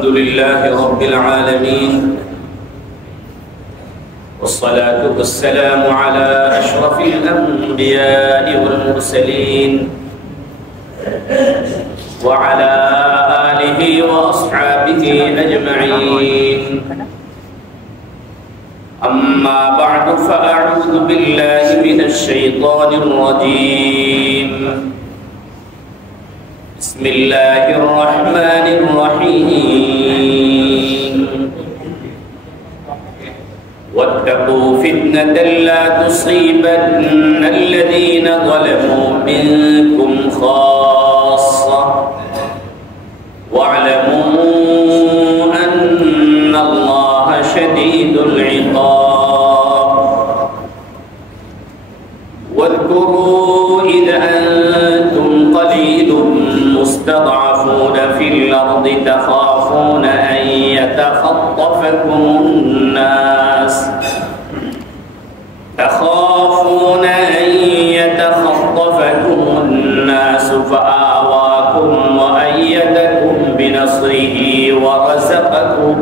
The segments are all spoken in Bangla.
الحمد لله رب العالمين والصلاة والسلام على أشرف الأنبياء والمرسلين وعلى آله وأصحابه أجمعين أما بعد فأعوذ بالله من الشيطان الرجيم بسم الله الرحمن الرحيم واتقوا فتنة لا تصيبن الذين ظلموا منكم خاصة واعلموا أن الله شديد العقاب واذكروا إذ أنتم قليل مستضعفون في الأرض تخافون أن يتخطفكم الناس فآواكم وأيدكم بنصره ورزقكم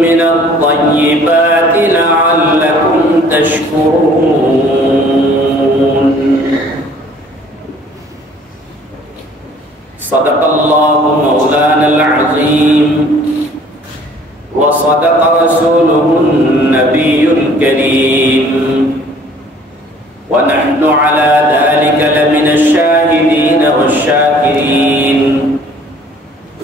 من الطيبات لعلكم تشكرون صدق الله مولانا العظيم وصدق رسوله النبي الكريم ونحن على ذلك لمن الشاهدين والشاكرين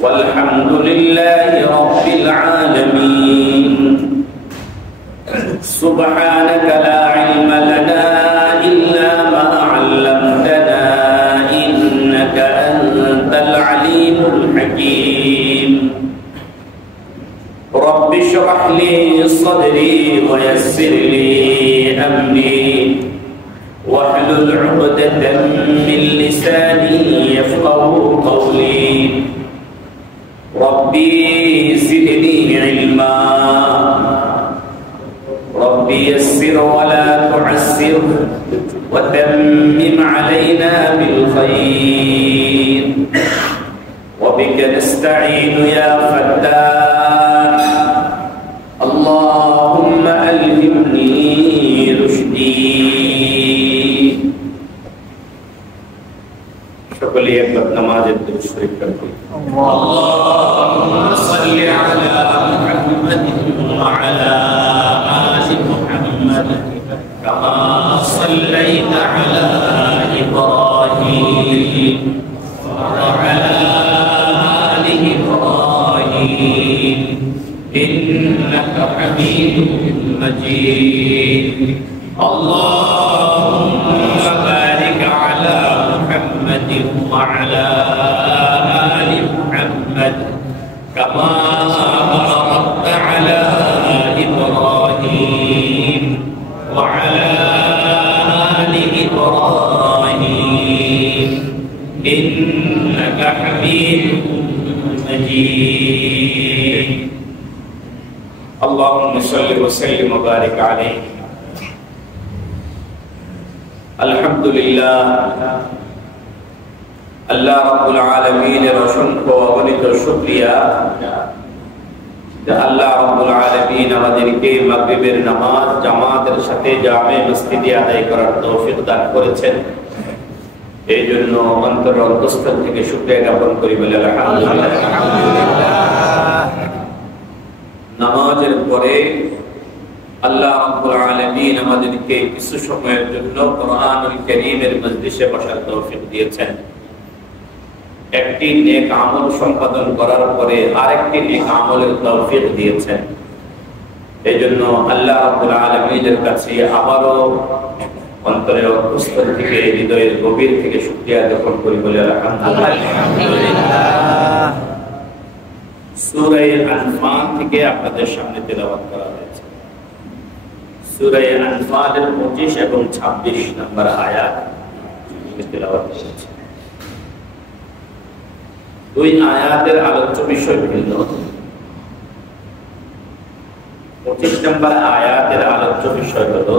والحمد لله رب العالمين سبحانك لا علم لنا إلا ما علمتنا إنك أنت العليم الحكيم رب اشرح لي صدري ويسر لي أمري واحلل عقدة من لساني يفقهوا قولي ربي زدني علما ربي يسر ولا تعسر وتمم علينا بالخير وبك نستعين يا فتاح اللهم ألهمني رشدي সকলে একবার নামাজের দুরূদ শরীফ পড়ি اللهم صل على محمد وعلى آل محمد كما صليت على إبراهيم وعلى آل إبراهيم إنك حميد مجيد اللهم بارك على محمد وعلى آل محمد كما باركت على إبراهيم وعلى آل إبراهيم إنك حميد مجيد اللهم صل وسلم وبارك عليه الحمد لله আল্লাহ রাব্বুল আলামিনের অসংখ্য অগণিত শুকরিয়া যে আল্লাহ রাব্বুল আলামিন আমাদেরকে মাগরিবের নামাজ জামাতের সাথে জামে মসজিদে আদায় করার তৌফিক দান করেছেন এই জন্য অন্তরের অন্তঃস্থল থেকে শুকরিয়া জ্ঞাপন করি বলে আলহামদুলিল্লাহ নামাজের পরে আল্লাহ রাব্বুল আলামিন আমাদেরকে কিছু সময়ের জন্য কোরআনুল কারীমের মজলিসে বসার তৌফিক দিয়েছেন একটি নেক আমল সম্পাদন করার পরে আরেকটি নেক আমলের তৌফিক দিয়েছেন এজন্য আল্লাহ রাব্বুল আলামিনের কাছে আবারো অন্তরের অন্তঃস্থল থেকে হৃদয়ের গভীর থেকে শুকরিয়া জ্ঞাপন করি বলে আলহামদুলিল্লাহ সূরা আনফাল থেকে আপনাদের সামনে তেলাওয়াত করা হয়েছে সূরা আনফালের 25 এবং 26 নম্বর আয়াত তেলাওয়াত করেছে দুই আয়াতের আলোচ্য বিষয় ভিন্ন 25 নম্বর আয়াতের আলোচ্য বিষয় হলো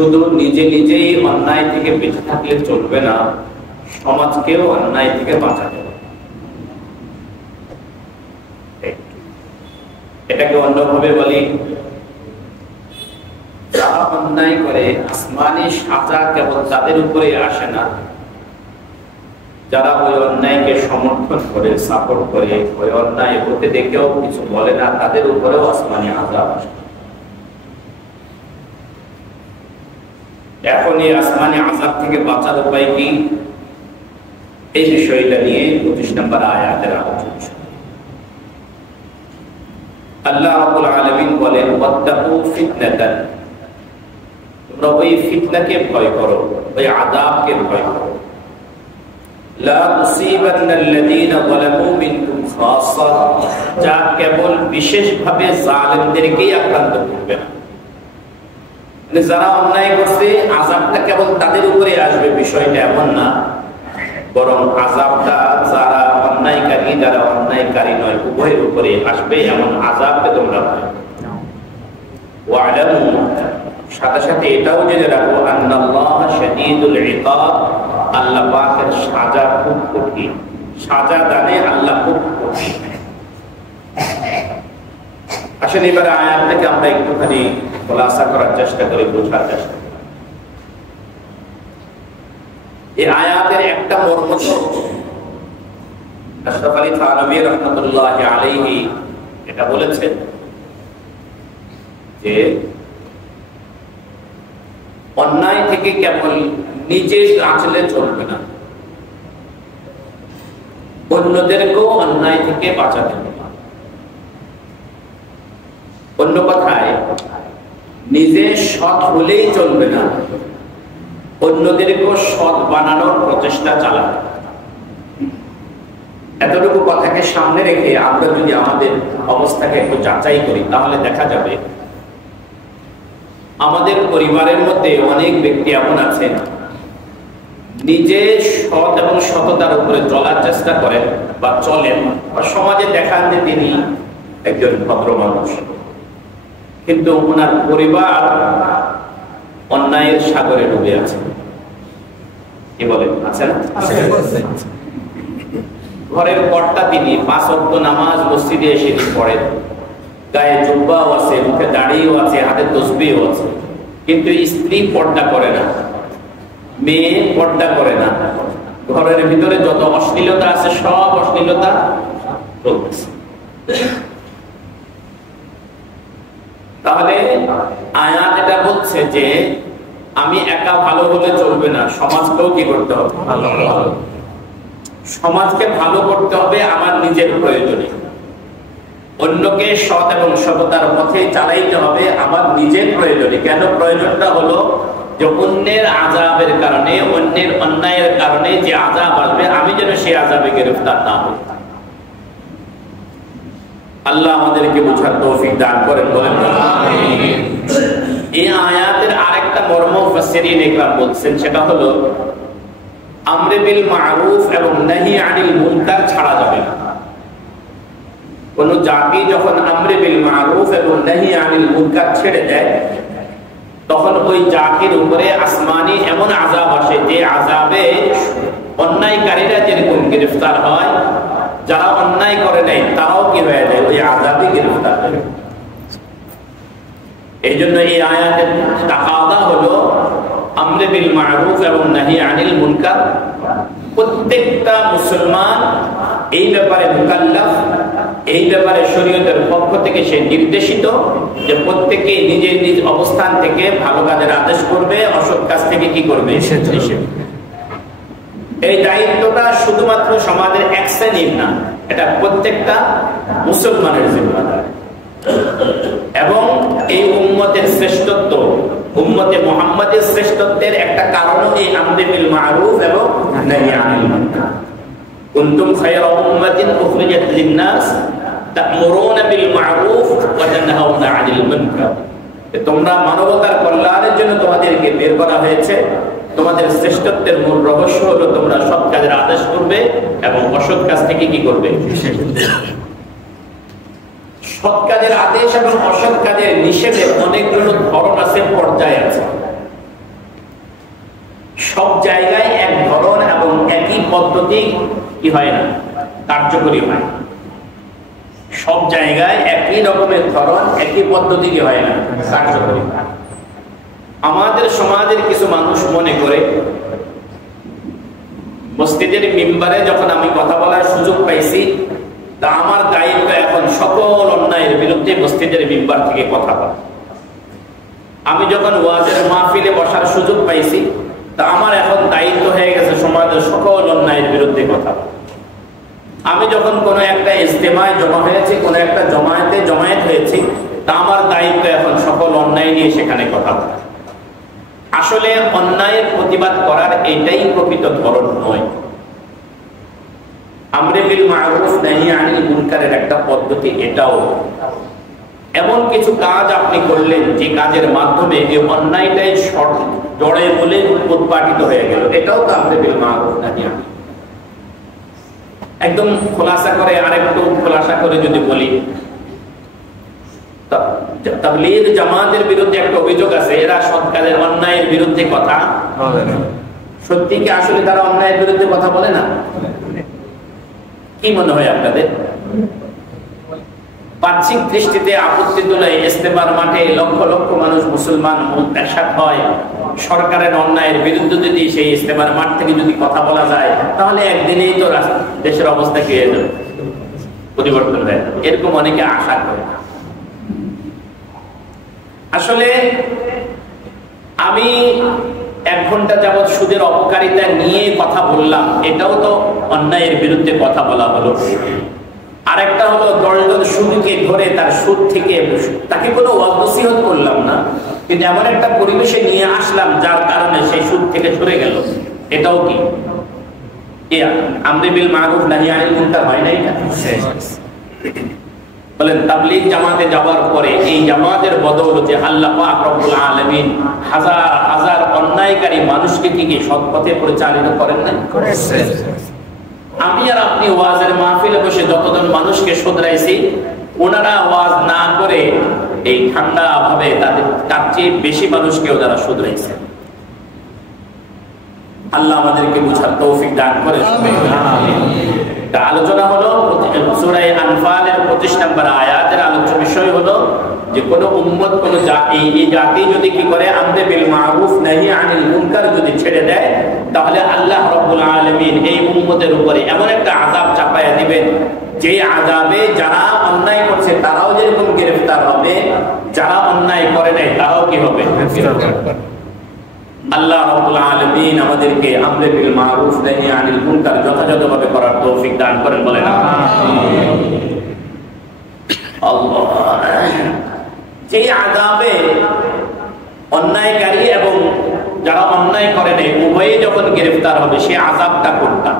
শুধু নিজে নিজেই অন্যায় থেকে বেঁচে থাকলে চলবে না, সমাজকেও অন্যায় থেকে বাঁচাতে হবে। এটাকে অন্যভাবে বলি, যারা অন্যায় করে আসমানি সাজা কেবল তাদের উপরে আসে না, যারা ওই অন্যায়কে সমর্থন করে, সাপোর্ট করে, ওই অন্যায় হতে দেখেও কিছু বলে না, তাদের উপরেও আসমানি আযাব আসে। এখন এই আসমানি আযাব থেকে বাঁচার উপায় কি, এই বিষয়টা নিয়ে 25 নম্বর আয়াতের আলোচনা। আল্লাহ রাব্বুল আলামিন বলেন, ওয়াত্তাকু ফিতনাতান, তোমরা ওই ফিতনাকে ভয় করো, ওই আযাবকে ভয় করো। লা তুসিবান্নাল্লাযীনা যালামু মিনকুম খাসসা, যা কেবল বিশেষভাবে জালিমদেরকেই আক্রান্ত করবে না। মানে যারা অন্যায় করছে আযাবটা কেবল তাদের উপরে আসবে, বিষয়টা এমন না, বরং আযাবটা যারা অন্যায়কারী, যারা অন্যায়কারী নয়, উভয়ের উপরে আসবে, এমন আযাবকে তোমরা ভয় করো। ওয়া'লামু, সাথে সাথে এটাও জেনে রাখো, আন্নাল্লাহা শাদীদুল ইকাব, আল্লাহ পাকের সাজা খুব কঠিন, সাজা দানে আল্লাহ খুব কঠিন। আসলে এবার আয়াত থেকে আমরা একটুখানি খোলাসা করার চেষ্টা করি, বোঝার চেষ্টা করি। এই আয়াতের একটা মর্ম আশরাফ আলী থানভী রাহমাতুল্লাহি আলাইহি এটা বলেছেন যে অন্যায় থেকে কেবল নিজে বাঁচলে চলবে না, অন্যদেরকেও অন্যায় থেকে বাঁচাতে হবে। অন্য কথায়, নিজে সৎ হলেই চলবে না, অন্যদেরকেও সৎ বানানোর প্রচেষ্টা চালাতে। এতটুকু কথাকে সামনে রেখে আমরা যদি আমাদের অবস্থাকে একটু যাচাই করি, তাহলে দেখা যাবে আমাদের পরিবারের মধ্যে অনেক ব্যক্তি এমন আছেন, নিজে সৎ এবং সততার উপরে চলার চেষ্টা করেন বা চলেন, বা সমাজে দেখান যে তিনি একজন ভদ্র মানুষ, কিন্তু ওনার পরিবার অন্যায়ের সাগরে ডুবে আছে। কি বলেন, আছে না? ঘরের কর্তা তিনি, 5 ওয়াক্ত নামাজ মসজিদে এসে পড়েন, গায়ে জুব্বাও আছে, মুখে দাড়িও আছে, হাতে তসবিহও আছে, কিন্তু স্ত্রী পর্দা করে না, মেয়ে পর্দা করে না, ঘরের ভিতরে যত অশ্লীলতা আছে সব অশ্লীলতা চলতেছে। তাহলে আয়াত এটা বলছে যে আমি একা ভালো হলে চলবে না, সমাজকেও কি করতে হবে, সমাজকে ভালো করতে হবে আমার নিজের প্রয়োজনে, অন্যকে সৎ এবং সততার পথে চালাইতে হবে আমার নিজের প্রয়োজনে। কেন প্রয়োজনটা হলো যে অন্যের আযাবের কারণে, অন্যের অন্যায়ের কারণে যে আযাব আসবে, আমি যেন সেই আযাবে গ্রেফতার না হই। আল্লাহ আমাদেরকে বুঝার তৌফিক দান করেন, বলেন আমিন। এই আয়াতের আরেকটা মর্ম মুফাসসিরিন ইকরাম বলছেন, সেটা হলো আমরে বিল মারুফ এবং নাহি আনিল মুনকার ছাড়া যাবে না। কোন জাতি যখন আমরে বিল মারুফ এবং নাহি আনিল মুনকার ছেড়ে দেয়, তখন ওই জাতির উপরে আসমানি এমন আযাব আসে যে আযাবে অন্যায়কারীরা যেরকম গ্রেফতার হয়, যারা অন্যায় করে নাই তারাও কি হয়ে যায়, ওই আযাবে গ্রেফতার হয়। এই জন্য এই আয়াতের তাকাদা হলো আমরে বিল মারুফ এবং নাহি আনিল মুনকার। প্রত্যেকটা মুসলমান এই ব্যাপারে মুকাল্লাফ, এই ব্যাপারে শরীয়তের পক্ষ থেকে সে নির্দেশিত যে প্রত্যেকে নিজের নিজ অবস্থান থেকে ভালো কাজের আদেশ করবে, অসৎ কাজ থেকে কি করবে, নিষেধ। এই দায়িত্বটা শুধুমাত্র সমাজের এক শ্রেণীর না, এটা প্রত্যেকটা মুসলমানের জিম্মাদার। এবং এই উম্মতের শ্রেষ্ঠত্ব, উম্মতে মুহাম্মাদের শ্রেষ্ঠত্বের একটা কারণ এই আমরে বিল মারুফ এবং নাহি আনিল মুনকার। কুনতুম খায়রা উম্মাতিন উখরিজাত লিন-নাস তা'মুরুনা বিল মারুফ ওয়া তানহাউনা আনিল মুনকার। তোমরা মানবতার কল্যাণের জন্য তোমাদেরকে বের করা হয়েছে, তোমাদের শ্রেষ্ঠত্বের মূল রহস্য হলো তোমরা সৎ কাজের আদেশ করবে এবং অসৎ কাজ থেকে কি করবে। সৎ কাজের আদেশ এবং অসৎ কাজের নিষেধের অনেকগুলো ধরন আছে, পর্যায় আছে। সব জায়গায় এক ধরন এবং একই পদ্ধতি কি হয় না, কার্যকরী হয়। সব জায়গায় একই রকমের ধরন একই পদ্ধতি কি হয় না, কার্যকরী হয়। আমাদের সমাজের কিছু মানুষ মনে করে মসজিদের মিম্বারে যখন আমি কথা বলার সুযোগ পাইছি, তা আমার দায়িত্ব এখন সকল অন্যায়ের বিরুদ্ধে মসজিদের মিম্বার থেকে কথা বলা। আমি যখন ওয়াজের মাহফিলে বসার সুযোগ পাইছি, তা আমার এখন দায়িত্ব হয়ে গেছে সমাজের সকল অন্যায়ের বিরুদ্ধে কথা বলা। আমি যখন কোনো একটা ইজতেমায় জমা হয়েছি, কোনো একটা জমায়েত হয়েছি, তা আমার দায়িত্ব এখন সকল অন্যায় নিয়ে সেখানে কথা বলা। আসলে অন্যায়ের প্রতিবাদ করার এটাই প্রকৃত ধরন নয়। আমরে বিল মারুফ নাহি আনিল মুনকারের একটা পদ্ধতি এটাও। এমন কিছু কাজ আপনি করলেন যে কাজের মাধ্যমে এই অন্যায়টাই জড়ে বলে উৎপাদিত হয়ে গেল, এটাও তো আমরে বিল মারুফ নাহি আনিল। একদম খোলাসা করে আরেকটু খোলাসা করে যদি বলি, তাবলীগ জামাতের বিরুদ্ধে একটা অভিযোগ আছে, এরা সৎ কাজের অন্যায়ের বিরুদ্ধে কথা বলে না। সত্যি কি আসলে তারা অন্যায়ের বিরুদ্ধে কথা বলে না? কি মনে হয় আপনাদের? বাহ্যিক দৃষ্টিতে আপত্তি তুলে ইজতেমার মাঠে লক্ষ লক্ষ মানুষ মুসলমান একসাথ হয়, সরকারের অন্যায়ের বিরুদ্ধে যদি সেই ইজতেমার মাঠ থেকে যদি কথা বলা যায়, তাহলে একদিনেই তো দেশের অবস্থা কি হয়ে যাবে, পরিবর্তন হয়ে যাবে। এরকম অনেকে আশা করে। আসলে আমি 1 ঘন্টা যাবৎ সুদের অপকারিতা নিয়ে কথা বললাম, এটাও তো অন্যায়ের বিরুদ্ধে কথা বলা হলো। আরেকটা হলো 10 জন সুদকে ধরে তার সুদ থেকে, তাকে কোনো ওয়াজ-নসিহত করলাম না, কিন্তু এমন একটা পরিবেশে নিয়ে আসলাম যার কারণে সেই সুদ থেকে সরে গেল, এটাও কি আমরে বিল মারুফ নাহি আনিল মুনকার হয় না? এটা বলেন তাবলীগ জামাতে যাওয়ার পরে এই জামাতের বদৌলতে আল্লাহ পাক রব্বুল আলামিন হাজার হাজার অন্যায়কারী মানুষকে কি সৎ পথে পরিচালিত করেন না? করেছেন। আমি আর আপনি ওয়াজের মাহফিলে বসে যতজন মানুষকে শুধরাইছি, ওনারা ওয়াজ না করে এই ঠান্ডা ভাবে তার চেয়ে বেশি মানুষকে ওনারা শুধরাইছে। আল্লাহ আমাদেরকে বুঝার তৌফিক দান করেন। আলোচনা হলো সূরা আনফালের 25 নম্বর আয়াতের আলোচ্য বিষয় হলো যে কোন উম্মত, কোন জাতি, এই জাতি যদি কি করে আমরে বিল মারুফ নাহি আনিল মুনকার যদি ছেড়ে দেয়, তাহলে আল্লাহ রাব্বুল আলামিন এই উম্মতের উপরে এমন একটা আযাব চাপায়া দিবেন, যে আযাবে যারা অন্যায় করছে তারাও যেরকম গ্রেফতার হবে, যারা অন্যায় করে নাই তারাও কি হবে? আল্লাহ রাব্বুল আলামিন আমাদেরকে আমরে বিল মারুফ নাহি আনিল মুনকার যথাযথভাবে করার তৌফিক দান করেন, বলেন আমিন। আল্লাহ যে আযাবে অন্যায়কারী এবং যারা অন্যায় করে নাই উভয়ে যখন গ্রেফতার হবে, সে আযাবটা কোনটা?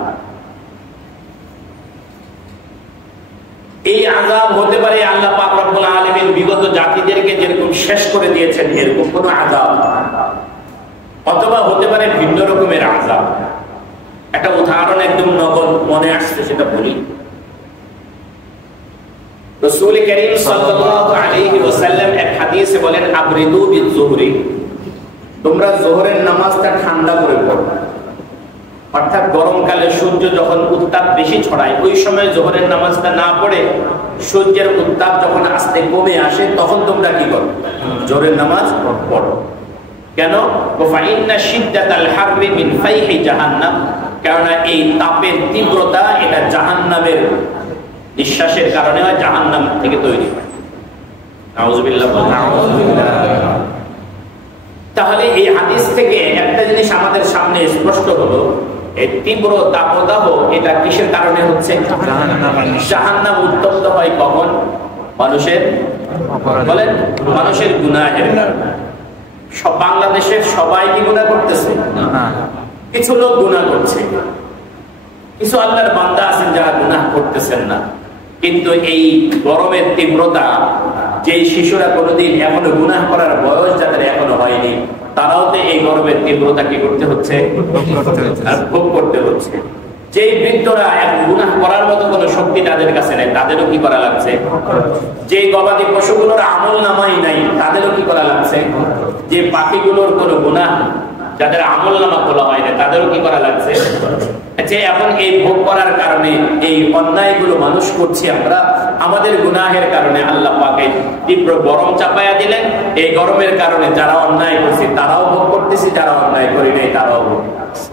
এই আযাব হতে পারে আল্লাহ পাক রব্বুল আলামিন বিগত জাতিদেরকে যেরকম শেষ করে দিয়েছেন এরকম কোন আযাব, অথবা হতে পারে ভিন্ন রকমের আযাব। একটা উদাহরণ একদম নগদ মনে আসছে, সেটা বলি। রাসূল কারীম সাল্লাল্লাহু আলাইহি ওয়াসাল্লাম এক হাদিসে বলেন, আবরিদু বিয-যুহরি, তোমরা যোহরের নামাজটা ঠান্ডা করে পড়ো। অর্থাৎ গরমকালে সূর্য যখন উত্তাপ বেশি ছড়ায়, ওই সময় যোহরের নামাজটা না পড়ে সূর্যের উত্তাপ যখন আস্তে কমে আসে, তখন তোমরা কি করো? যোহরের নামাজ পড়ো। কেন? ফাইন্না শিদ্দাতাল হাররি মিন ফাইহি জাহান্নাম, কারণ এই তাপের তীব্রতা এটা জাহান্নামের নিঃশ্বাসের কারণে হয়, জাহান্নাম থেকে তৈরি হয়। নাউযুবিল্লাহ। তাহলে এই হাদিস থেকে একটা জিনিস আমাদের সামনে স্পষ্ট হলো, এই তীব্র তাপদাহ এটা কিসের কারণে হচ্ছে? জাহান্নাম উত্তপ্ত হয় কখন? মানুষের, বলেন, মানুষের গুনাহের কারণে। সব বাংলাদেশের সবাই কি গুনাহ করতেছে? কিছু লোক গুনাহ করছে, কিছু আল্লাহর বান্দা আছেন যারা গুনাহ করতেছেন না। কিন্তু এই গরমের তীব্রতা, যে শিশুরা কোনোদিন এখনো গুনাহ করার বয়স যাদের এখনো হয়নি, তারাও তো এই গরমের তীব্রতা কি করতে হচ্ছে? ভোগ করতে হচ্ছে। যে বৃদ্ধরা এখন গুনাহ করার মতো কোনো শক্তি তাদের কাছে নেই, তাদেরও কি করা লাগছে? যে গবাদি পশুগুলোর আমল নামাই নাই, তাদেরও কি করা লাগছে? যে পাখিগুলোর কোনো গুনাহ যাদের আমল নামা খোলা হয় না তাদেরও কি করা লাগছে? যে এখন এই ভোগ করার কারণে এই অন্যায়গুলো মানুষ করছি আমরা, আমাদের গুনাহের কারণে আল্লাহ পাকে তীব্র গরম চাপায়া দিলেন। এই গরমের কারণে যারা অন্যায় করছে তারাও ভোগ করতেছি, যারা অন্যায় করি নাই তারাও ভোগ করতেছি।